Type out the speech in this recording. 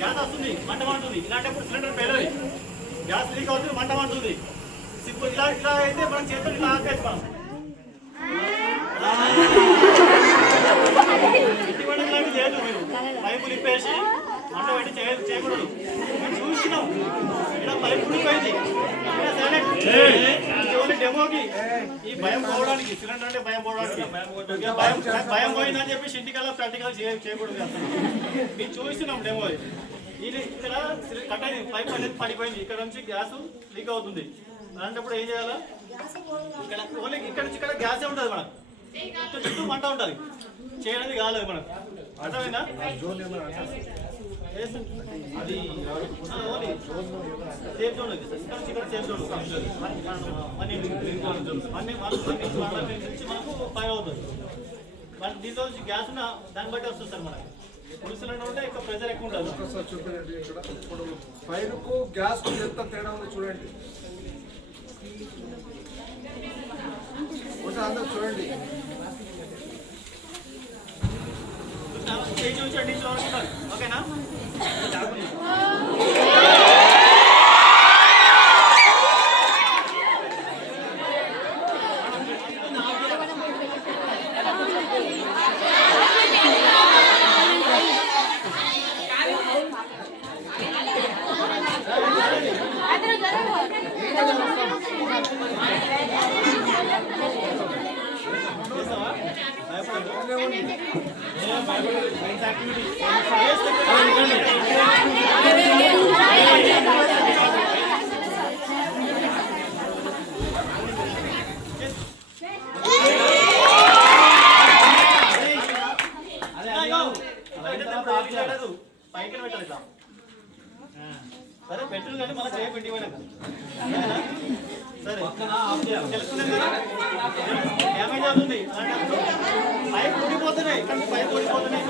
Gas వస్తుంది, మంట మంటుంది. ఇలాంటప్పుడు సిలిండర్ పేలది, గ్యాస్ లీక్ అవుతుంది, మంట మంటుంది. సింపుల్ ఇలా ఇట్లా అయితే మనం చేతులు ఇలా ఆపేసి మనం ఇటువంటి ఇలాంటి చేయదు. మీరు పైపు నింపేసి మంట పెట్టి చేయకూడదు. మేము చూసినాం, ఇలా పైపు ఉడిపోయింది. డెమోకి ఈ భయం పోవడానికి, సిలిండర్ అంటే భయం పోవడానికి, భయం పోయిందని చెప్పేసి ఇంటికల్లా ప్రాక్టికల్ చేయకూడదు. మీరు చూస్తున్నాం డెమో. ఇది ఇక్కడ కట్ అయింది, పైప్ అనేది పడిపోయింది, ఇక్కడ నుంచి గ్యాస్ లీక్ అవుతుంది. అలాంటప్పుడు ఏం చేయాలా? ఇక్కడ ఓన్లీ ఇక్కడ నుంచి ఇక్కడ గ్యాసే ఉంటుంది, మనకు చుట్టూ మంట ఉంటుంది, చేయడానికి కాలేదు మనకు. అర్థమైందా? అది ఓన్లీ సేఫ్ జోన్ ఉంది సార్. ఇక్కడ ఇక్కడ సేఫ్ జోన్ నుంచి మనకు ఫైవ్ అవుతుంది. మన దీంట్లో నుంచి గ్యాస్ ఉన్న దాన్ని బట్టి వస్తుంది సార్. మనకి ఫుల్ సిలిండర్ ఉంటే ఇంకా ప్రెషర్ ఎక్కువ ఉంటుంది. చూడండి, ఇక్కడ ఫైర్కు గ్యాస్కు ఎంత తేడా ఉందో చూడండి. అందరూ చూడండి. ఓకేనా? పైకి పెట్టాలి సరే, పెట్రోల్ కానీ మన చేయబెట్టి సరే తెలుసుకున్నాం కదా. డ్యామేజ్ అవుతుంది, పైప్ ఊడిపోతున్నాయి, పైప్ ఊడిపోతున్నాయి.